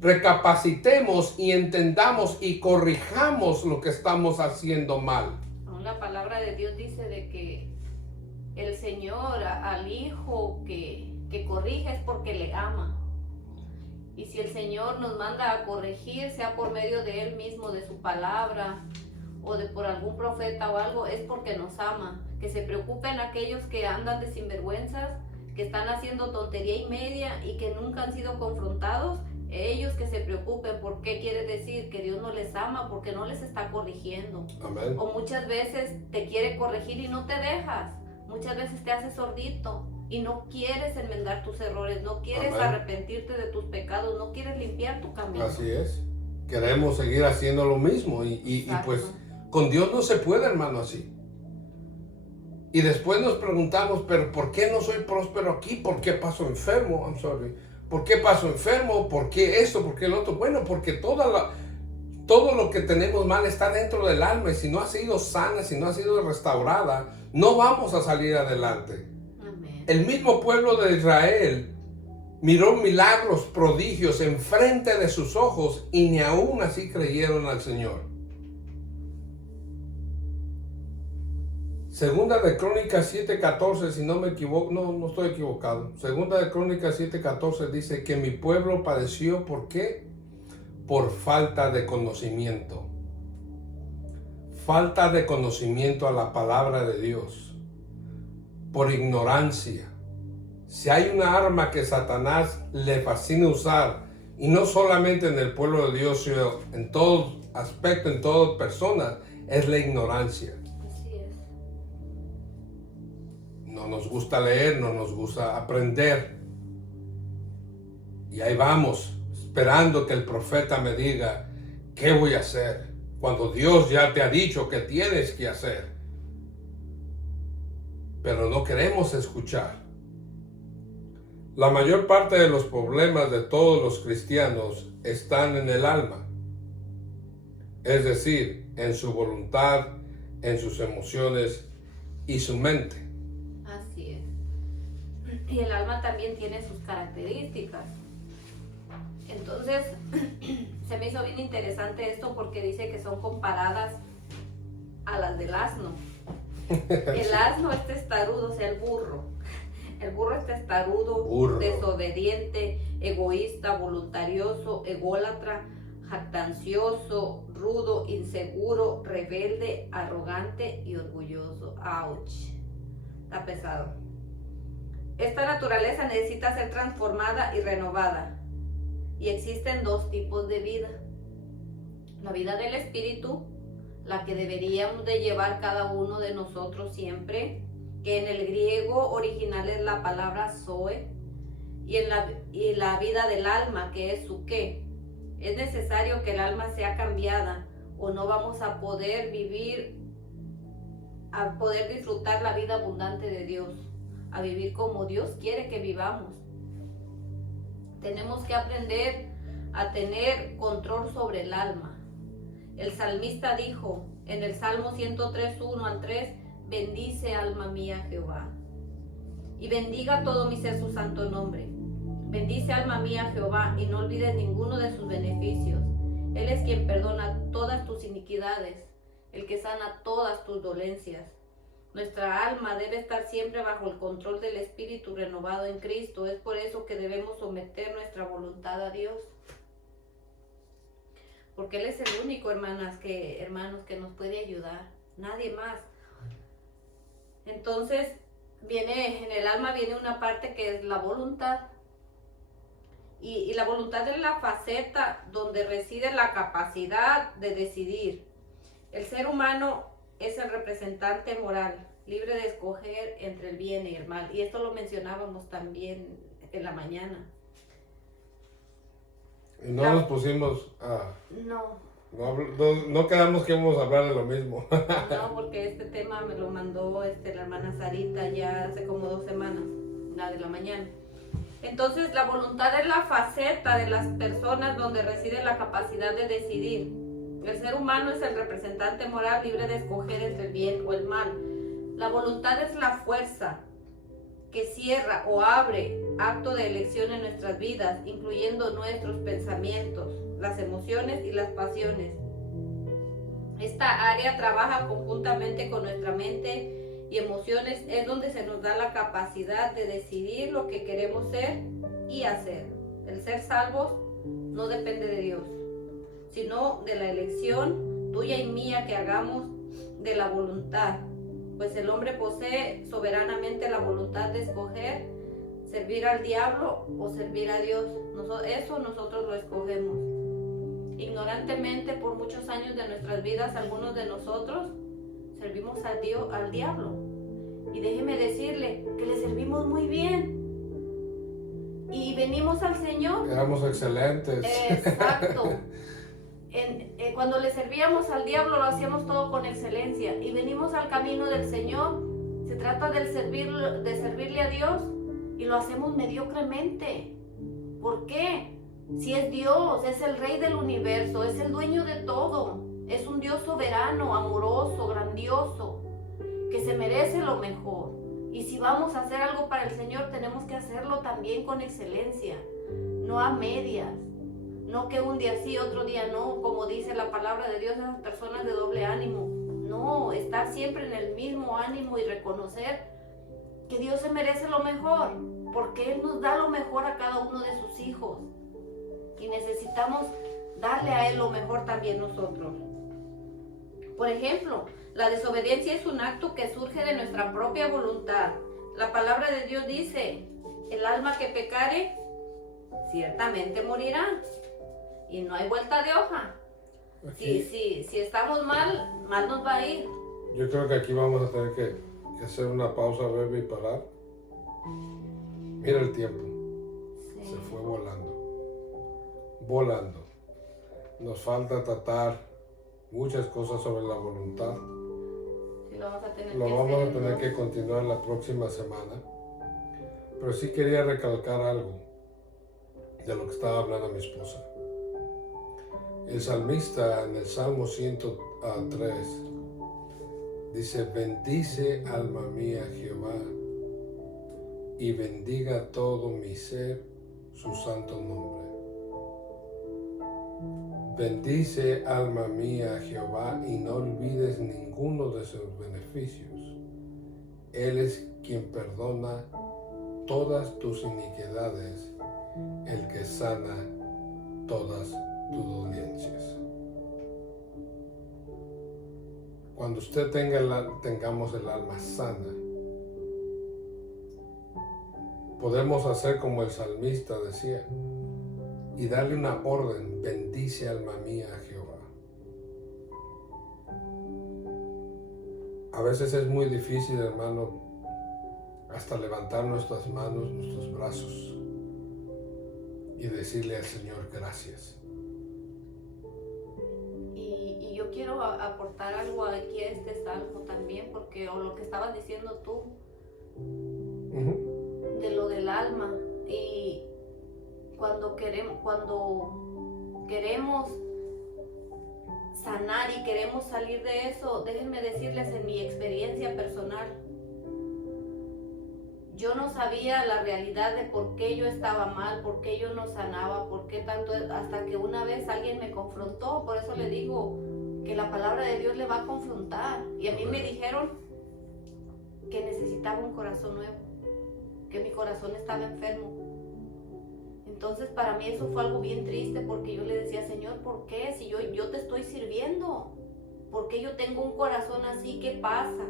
recapacitemos y entendamos y corrijamos lo que estamos haciendo mal. La palabra de Dios dice de que el Señor al hijo que corrige es porque le ama. Y si el Señor nos manda a corregir, sea por medio de Él mismo, de su palabra, o por algún profeta o algo, es porque nos ama. Que se preocupen aquellos que andan de sinvergüenzas, que están haciendo tontería y media y que nunca han sido confrontados. Ellos que se preocupen. ¿Por qué quiere decir? Que Dios no les ama, porque no les está corrigiendo. Amén. O muchas veces te quiere corregir y no te dejas. Muchas veces te haces sordito y no quieres enmendar tus errores, no quieres Amén. Arrepentirte de tus pecados, no quieres limpiar tu camino. Así es. Queremos seguir haciendo lo mismo y pues con Dios no se puede, hermano, así. Y después nos preguntamos, pero ¿por qué no soy próspero aquí? ¿Por qué paso enfermo? I'm sorry. ¿Por qué paso enfermo? ¿Por qué esto? ¿Por qué lo otro? Bueno, porque todo lo que tenemos mal está dentro del alma, y si no ha sido sana, si no ha sido restaurada, no vamos a salir adelante. Amén. El mismo pueblo de Israel miró milagros, prodigios enfrente de sus ojos y ni aún así creyeron al Señor. Segunda de Crónicas 7:14, si no me equivoco, no estoy equivocado. Segunda de Crónicas 7:14 dice que mi pueblo padeció, ¿por qué? Por falta de conocimiento. Falta de conocimiento a la palabra de Dios. Por ignorancia. Si hay una arma que Satanás le fascina usar, y no solamente en el pueblo de Dios, sino en todo aspecto, en todas personas, es la ignorancia. Así es. No nos gusta leer, no nos gusta aprender. Y ahí vamos, esperando que el profeta me diga, ¿qué voy a hacer? Cuando Dios ya te ha dicho que tienes que hacer. Pero no queremos escuchar. La mayor parte de los problemas de todos los cristianos están en el alma. Es decir, en su voluntad, en sus emociones y su mente. Así es. Y el alma también tiene sus características. Entonces, se me hizo bien interesante esto porque dice que son comparadas a las del asno. El asno es testarudo, o sea, el burro. El burro es testarudo, desobediente, egoísta, voluntarioso, ególatra, jactancioso, rudo, inseguro, rebelde, arrogante y orgulloso. ¡Auch! Está pesado. Esta naturaleza necesita ser transformada y renovada. Y existen dos tipos de vida. La vida del espíritu, la que deberíamos de llevar cada uno de nosotros siempre, que en el griego original es la palabra zoe, y la vida del alma, que es suke. Es necesario que el alma sea cambiada o no vamos a poder disfrutar la vida abundante de Dios, a vivir como Dios quiere que vivamos. Tenemos que aprender a tener control sobre el alma. El salmista dijo en el Salmo 103:1-3, bendice alma mía Jehová, y bendiga todo mi ser su santo nombre. Bendice alma mía Jehová, y no olvides ninguno de sus beneficios. Él es quien perdona todas tus iniquidades, el que sana todas tus dolencias. Nuestra alma debe estar siempre bajo el control del Espíritu renovado en Cristo. Es por eso que debemos someter nuestra voluntad a Dios. Porque Él es el único, hermanos, que nos puede ayudar. Nadie más. Entonces, en el alma viene una parte que es la voluntad. Y la voluntad es la faceta donde reside la capacidad de decidir. El ser humano es el representante moral, libre de escoger entre el bien y el mal. Y esto lo mencionábamos también en la mañana. Y no nos pusimos a... No quedamos que íbamos a hablar de lo mismo. No, porque este tema me lo mandó la hermana Sarita ya hace como 2 semanas, la de la mañana. Entonces, la voluntad es la faceta de las personas donde reside la capacidad de decidir. El ser humano es el representante moral libre de escoger entre el bien o el mal. La voluntad es la fuerza que cierra o abre acto de elección en nuestras vidas, incluyendo nuestros pensamientos, las emociones y las pasiones. Esta área trabaja conjuntamente con nuestra mente y emociones, es donde se nos da la capacidad de decidir lo que queremos ser y hacer. El ser salvos no depende de Dios, sino de la elección tuya y mía que hagamos de la voluntad, pues el hombre posee soberanamente la voluntad de escoger servir al diablo o servir a Dios. Eso nosotros lo escogemos. Ignorantemente, por muchos años de nuestras vidas, algunos de nosotros servimos al diablo. Y déjeme decirle que le servimos muy bien. Y venimos al Señor. Éramos excelentes. Exacto. Cuando le servíamos al diablo lo hacíamos todo con excelencia. Y venimos al camino del Señor. Se trata de servirle a Dios y lo hacemos mediocremente. ¿Por qué? Si es Dios, es el Rey del universo, es el dueño de todo. Es un Dios soberano, amoroso, grandioso, que se merece lo mejor. Y si vamos a hacer algo para el Señor, tenemos que hacerlo también con excelencia, no a medias, no que un día sí, otro día no, como dice la palabra de Dios, esas personas de doble ánimo. No, estar siempre en el mismo ánimo y reconocer que Dios se merece lo mejor, porque Él nos da lo mejor a cada uno de sus hijos. Y necesitamos darle a Él lo mejor también nosotros. Por ejemplo, la desobediencia es un acto que surge de nuestra propia voluntad. La palabra de Dios dice, el alma que pecare, ciertamente morirá. Y no hay vuelta de hoja. Si estamos mal, mal nos va a ir. Yo creo que aquí vamos a tener que hacer una pausa breve y parar. Mira el tiempo. Sí. Se fue volando. Nos falta tratar muchas cosas sobre la voluntad. Sí, lo vamos a tener que continuar la próxima semana. Pero sí quería recalcar algo de lo que estaba hablando mi esposa. El salmista en el Salmo 103 dice: bendice alma mía Jehová, y bendiga todo mi ser su santo nombre. Bendice alma mía Jehová, y no olvides ninguno de sus beneficios. Él es quien perdona todas tus iniquidades, el que sana todas tus dolencias. Cuando usted tengamos el alma sana, podemos hacer como el salmista decía y darle una orden: bendice alma mía a Jehová. A veces es muy difícil, hermano, hasta levantar nuestras manos, nuestros brazos y decirle al Señor gracias. Y yo quiero aportar algo aquí a este salmo también, porque o lo que estabas diciendo tú, de lo del alma, y cuando queremos sanar y queremos salir de eso, déjenme decirles en mi experiencia personal, yo no sabía la realidad de por qué yo estaba mal, por qué yo no sanaba, por qué tanto, hasta que una vez alguien me confrontó. Por eso le digo que la palabra de Dios le va a confrontar. Y a mí me dijeron que necesitaba un corazón nuevo, que mi corazón estaba enfermo. Entonces para mí eso fue algo bien triste, porque yo le decía: Señor, ¿por qué? Si yo te estoy sirviendo, ¿por qué yo tengo un corazón así? ¿Qué pasa?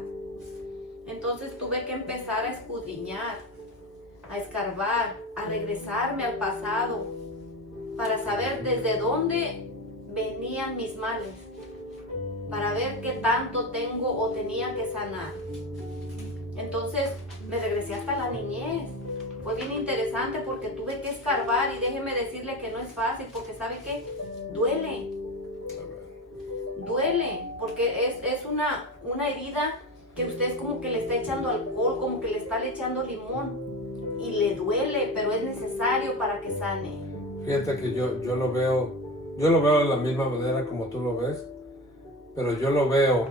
Entonces tuve que empezar a escudriñar, a escarbar, a regresarme al pasado para saber desde dónde venían mis males, para ver qué tanto tengo o tenía que sanar. Entonces me regresé hasta la niñez. Fue bien interesante porque tuve que escarbar, y déjeme decirle que no es fácil, porque ¿sabe qué? Duele, porque es una herida que usted es como que le está echando alcohol, como que le está echando limón, y le duele, pero es necesario para que sane. Fíjate que yo lo veo de la misma manera como tú lo ves, pero yo lo veo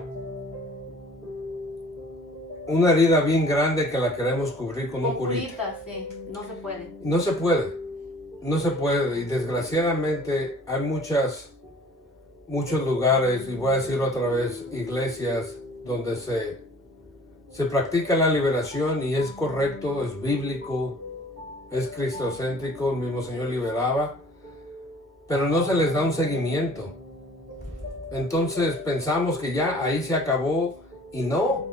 una herida bien grande que la queremos cubrir con un curita. Sí, no se puede. No se puede, y desgraciadamente hay muchos lugares, y voy a decirlo otra vez, iglesias donde se practica la liberación, y es correcto, es bíblico, es cristocéntrico, el mismo Señor liberaba, pero no se les da un seguimiento. Entonces pensamos que ya ahí se acabó, y no.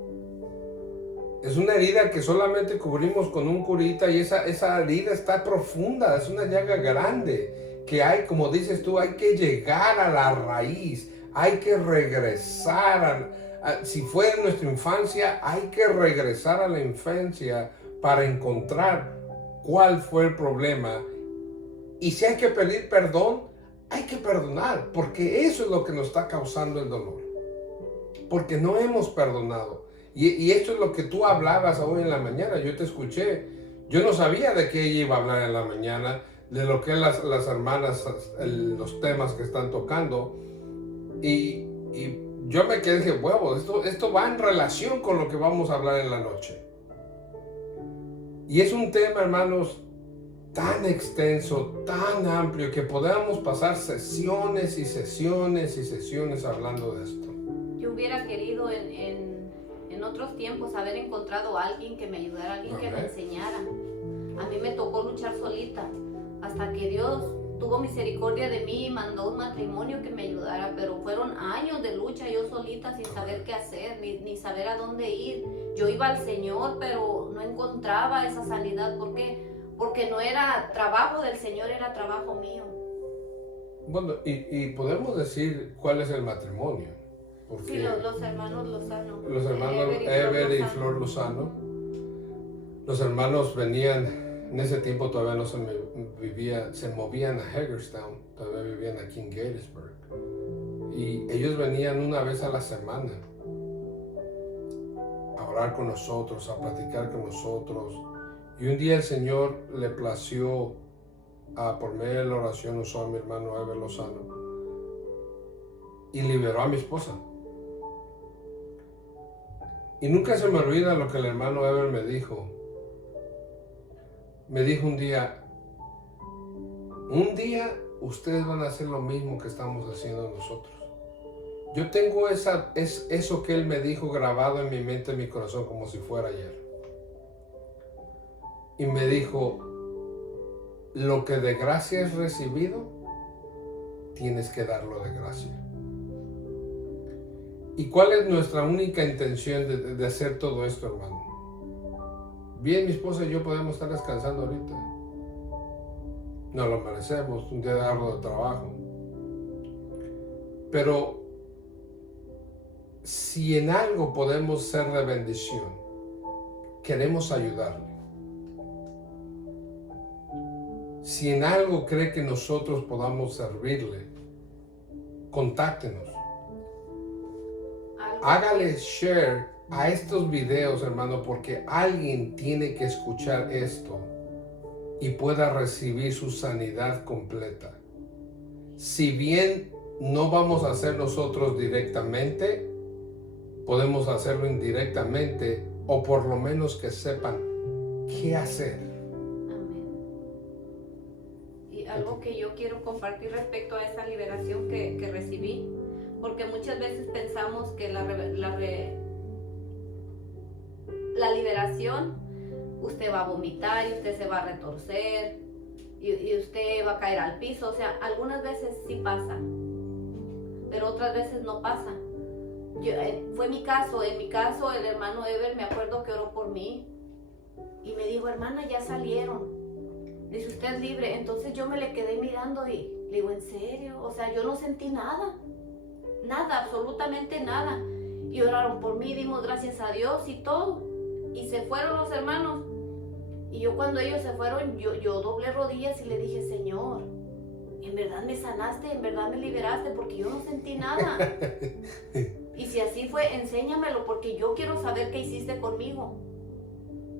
Es una herida que solamente cubrimos con un curita, y esa herida está profunda, es una llaga grande, que hay, como dices tú, hay que llegar a la raíz, hay que regresar si fue en nuestra infancia, hay que regresar a la infancia para encontrar cuál fue el problema. Y si hay que pedir perdón, hay que perdonar, porque eso es lo que nos está causando el dolor. Porque no hemos perdonado. Y esto es lo que tú hablabas hoy en la mañana. Yo te escuché. Yo no sabía de qué ella iba a hablar en la mañana, de lo que las hermanas, los temas que están tocando. Y yo me quedé y dije, esto va en relación con lo que vamos a hablar en la noche. Y es un tema, hermanos, tan extenso, tan amplio, que podamos pasar sesiones y sesiones y sesiones hablando de esto. Yo hubiera querido en otros tiempos haber encontrado a alguien que me ayudara, alguien que me enseñara. A mí me tocó luchar solita, hasta que Dios tuvo misericordia de mí y mandó un matrimonio que me ayudara, pero fueron años de lucha yo solita sin saber qué hacer, ni saber a dónde ir. Yo iba al Señor, pero no encontraba esa sanidad. ¿Por qué? Porque no era trabajo del Señor, era trabajo mío. Bueno, y podemos decir cuál es el matrimonio. Porque Sí, los hermanos Lozano. Los hermanos Ever y Flor Lozano. Los hermanos venían, en ese tiempo todavía no se movían a Hagerstown, todavía vivían aquí en Gettysburg. Y ellos venían una vez a la semana a orar con nosotros, a platicar con nosotros. Y un día el Señor le plació, por medio de la oración, usó a mi hermano Ever Lozano y liberó a mi esposa. Y nunca se me olvida lo que el hermano Ever me dijo. Me dijo un día ustedes van a hacer lo mismo que estamos haciendo nosotros. Yo tengo eso que él me dijo grabado en mi mente, en mi corazón, como si fuera ayer. Y me dijo, lo que de gracia es recibido, tienes que darlo de gracia. ¿Y cuál es nuestra única intención de hacer todo esto, hermano? Bien, mi esposa y yo podemos estar descansando ahorita. Nos lo merecemos, un día de arduo de trabajo. Pero si en algo podemos ser de bendición, queremos ayudarle. Si en algo cree que nosotros podamos servirle, contáctenos. Hágale share a estos videos, hermano, porque alguien tiene que escuchar esto y pueda recibir su sanidad completa. Si bien no vamos a hacer nosotros directamente, podemos hacerlo indirectamente, o por lo menos que sepan qué hacer. Amén. Y algo que yo quiero compartir respecto a esa liberación que recibí, porque muchas veces pensamos que la liberación, usted va a vomitar y usted se va a retorcer y usted va a caer al piso. O sea, algunas veces sí pasa, pero otras veces no pasa. Fue mi caso. En mi caso, el hermano Ever, me acuerdo que oró por mí y me dijo, hermana, ya salieron. Dice, usted es libre. Entonces yo me le quedé mirando y le digo, ¿en serio? O sea, yo no sentí nada. Nada, absolutamente nada. Y oraron por mí, dimos gracias a Dios y todo. Y se fueron los hermanos. Y yo cuando ellos se fueron, yo doblé rodillas y le dije, Señor, ¿en verdad me sanaste? ¿En verdad me liberaste? Porque yo no sentí nada. Y si así fue, enséñamelo, porque yo quiero saber qué hiciste conmigo.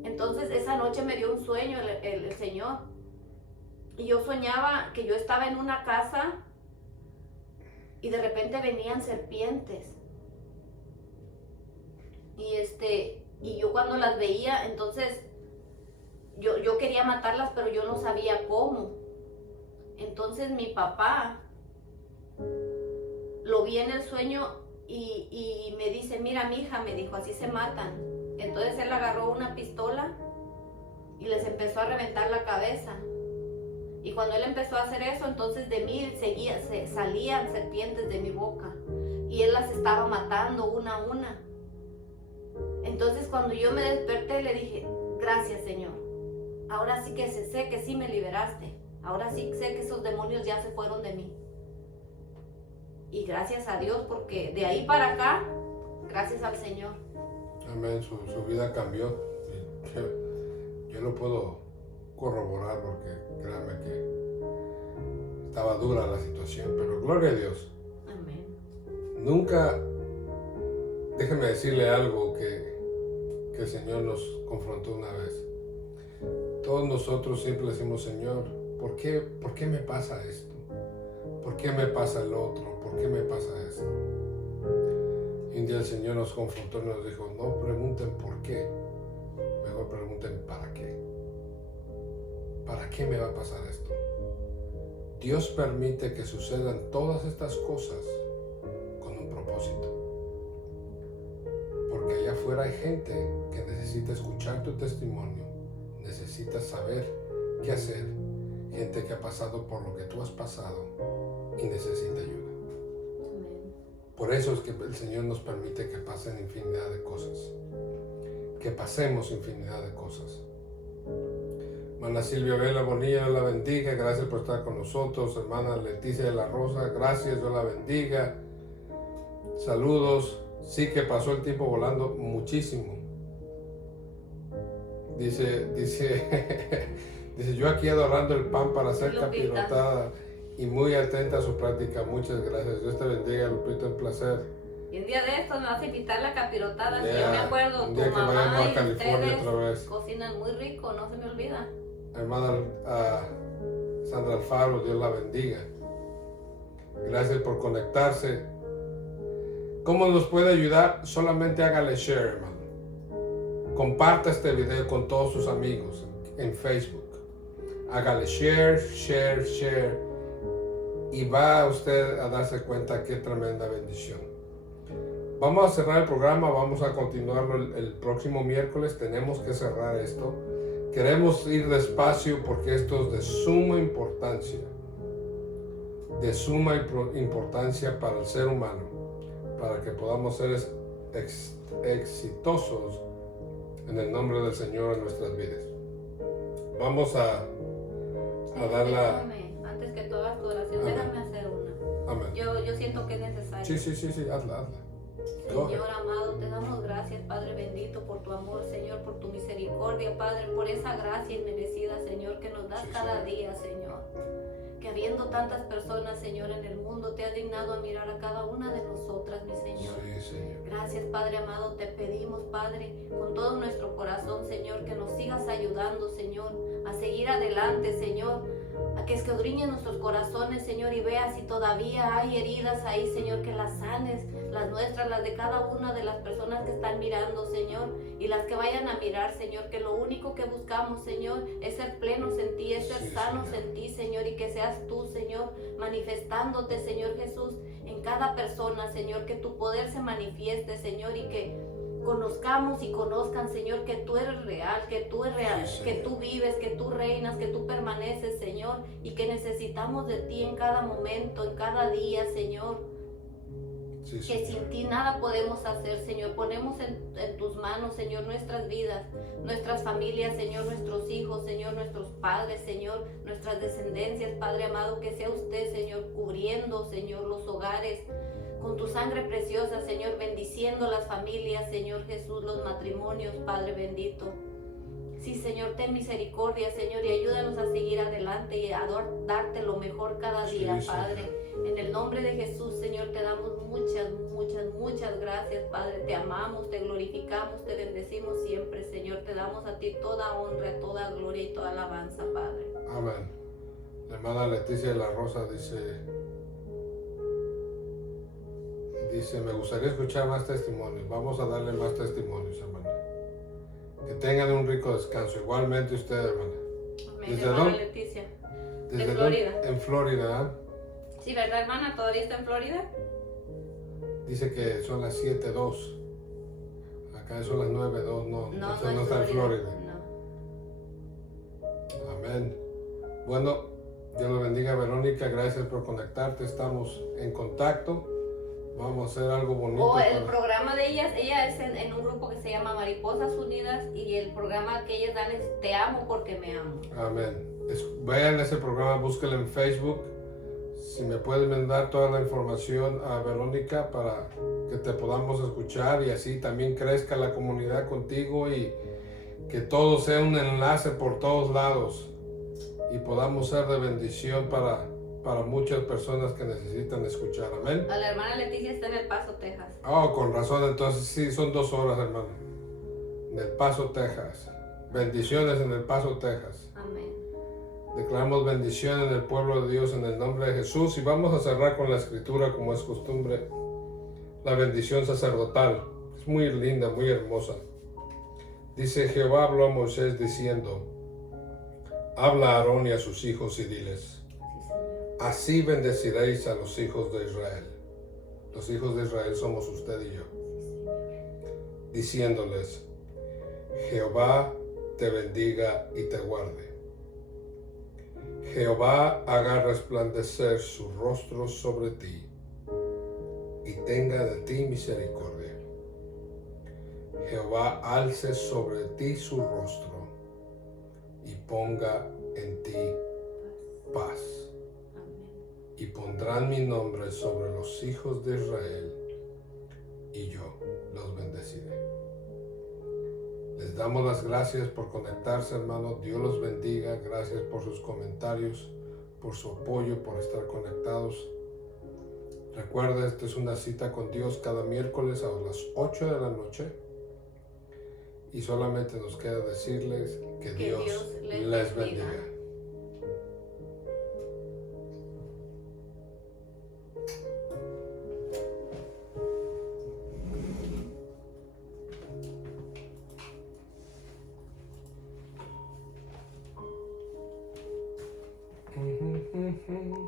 Entonces esa noche me dio un sueño el Señor. Y yo soñaba que yo estaba en una casa y de repente venían serpientes. Y yo cuando las veía, entonces yo quería matarlas, pero yo no sabía cómo. Entonces mi papá lo vi en el sueño y me dice, mira, mija, me dijo, así se matan. Entonces él agarró una pistola y les empezó a reventar la cabeza. Y cuando él empezó a hacer eso, entonces de mí salían serpientes de mi boca. Y él las estaba matando una a una. Entonces cuando yo me desperté, le dije, gracias, Señor. Ahora sí que sé que sí me liberaste. Ahora sí sé que esos demonios ya se fueron de mí. Y gracias a Dios, porque de ahí para acá, gracias al Señor. Amén, su vida cambió. Yo lo puedo corroborar porque créanme que estaba dura la situación, pero gloria a Dios. Amén. Nunca, déjeme decirle algo que el Señor nos confrontó una vez. Todos nosotros siempre decimos, Señor, ¿por qué me pasa esto? ¿Por qué me pasa el otro? ¿Por qué me pasa esto? Y un día el Señor nos confrontó y nos dijo, no pregunten por qué, mejor pregunten para qué. ¿para qué me va a pasar esto? Dios permite que sucedan todas estas cosas con un propósito. Porque allá afuera hay gente que necesita escuchar tu testimonio, necesita saber qué hacer, gente que ha pasado por lo que tú has pasado y necesita ayuda. Por eso es que el Señor nos permite que pasen infinidad de cosas, que pasemos infinidad de cosas. Hermana Silvia Vela Bonilla, Dios la bendiga, gracias por estar con nosotros. Hermana Leticia de la Rosa, gracias, Dios la bendiga. Saludos, sí que pasó el tiempo volando muchísimo. Dice, yo aquí adorando el pan para ser capirotada y muy atenta a su práctica. Muchas gracias, Dios te bendiga, Lupita, un placer. Y un día de estos me vas a invitar la capirotada, yo me acuerdo, un día tu que mamá vayamos a y California ustedes otra vez. cocinan muy rico, no se me olvida. Hermana Sandra Alfaro, Dios la bendiga. Gracias por conectarse. ¿Cómo nos puede ayudar? Solamente hágale share, hermano. Comparta este video con todos sus amigos en Facebook. Hágale share, share, share. Y va usted a darse cuenta qué tremenda bendición. Vamos a cerrar el programa, vamos a continuarlo el próximo miércoles. Tenemos que cerrar esto. Queremos ir despacio porque esto es de suma importancia. De suma importancia para el ser humano, para que podamos ser exitosos en el nombre del Señor en nuestras vidas. Vamos a dar la... Antes que tú hagas tu oración, Amén. déjame hacer una. Amén. Yo siento que es necesario. Sí, hazla. Señor amado, te damos gracias, Padre bendito, por tu amor, Señor, por tu misericordia, Padre, por esa gracia inmerecida, Señor, que nos das cada día, Señor. Que habiendo tantas personas, Señor, en el mundo, te has dignado a mirar a cada una de nosotras, mi Señor. Sí, Señor. Gracias, Padre amado, te pedimos, Padre, con todo nuestro corazón, Señor, que nos sigas ayudando, Señor, a seguir adelante, Señor, a que escudriñes nuestros corazones, Señor, y veas si todavía hay heridas ahí, Señor, que las sanes, las nuestras, las de cada una de las personas que están mirando, Señor, y las que vayan a mirar, Señor, que lo único que buscamos, Señor, es ser plenos en ti, es ser sanos en ti, Señor, y que seas tú, Señor, manifestándote, Señor Jesús, en cada persona, Señor, que tu poder se manifieste, Señor, y que conozcamos y conozcan, Señor, que tú eres real, que tú vives, que tú reinas, que tú permaneces, Señor, y que necesitamos de ti en cada momento, en cada día, Señor. Que sin ti nada podemos hacer, Señor. Ponemos en tus manos, Señor, nuestras vidas, nuestras familias, Señor, nuestros hijos, Señor, nuestros padres, Señor, nuestras descendencias, Padre amado, que sea usted, Señor, cubriendo, Señor, los hogares con tu sangre preciosa, Señor, bendiciendo las familias, Señor Jesús, los matrimonios, Padre bendito. Sí, Señor, ten misericordia, Señor, y ayúdanos a seguir adelante y a darte lo mejor cada día, Padre. En el nombre de Jesús, Señor, te damos muchas gracias, Padre. Te amamos, te glorificamos, te bendecimos siempre, Señor. Te damos a ti toda honra, toda gloria y toda alabanza, Padre. Amén. La hermana Leticia de la Rosa dice, me gustaría escuchar más testimonios. Vamos a darle más testimonios, hermana. Que tengan un rico descanso. Igualmente usted, hermana. Amén, hermana Leticia. De Florida. En Florida, ¿eh? Sí, ¿verdad, hermana? ¿Todavía está en Florida? Dice que son las 7:02. Acá son las 9:02, no está en Florida. No. Amén. Bueno, Dios lo bendiga, Verónica. Gracias por conectarte. Estamos en contacto. Vamos a hacer algo bonito. El programa de ella es en un grupo que se llama Mariposas Unidas, y el programa que ellas dan es Te amo porque me amo. Amén. Vean ese programa, búsquenlo en Facebook. Si me pueden mandar toda la información a Verónica para que te podamos escuchar y así también crezca la comunidad contigo y que todo sea un enlace por todos lados y podamos ser de bendición para muchas personas que necesitan escuchar. Amén. A la hermana Leticia está en El Paso, Texas. Oh, con razón, entonces sí, son 2 horas, hermano. En El Paso, Texas. Bendiciones en El Paso, Texas. Amén. Declaramos bendición en el pueblo de Dios en el nombre de Jesús y vamos a cerrar con la escritura como es costumbre. La bendición sacerdotal. Es muy linda, muy hermosa. Dice, Jehová habló a Moisés diciendo, Habla a Aarón y a sus hijos y diles, Sí, Señor. así bendeciréis a los hijos de Israel. Los hijos de Israel somos usted y yo. Sí, Diciéndoles, Jehová te bendiga y te guarde. Jehová haga resplandecer su rostro sobre ti y tenga de ti misericordia. Jehová alce sobre ti su rostro y ponga en ti paz. Amén. Y pondrán mi nombre sobre los hijos de Israel y yo los bendeciré. Les damos las gracias por conectarse, hermanos. Dios los bendiga. Gracias por sus comentarios, por su apoyo, por estar conectados. Recuerda, esta es una cita con Dios cada miércoles a las 8 de la noche. Y solamente nos queda decirles que Dios les bendiga.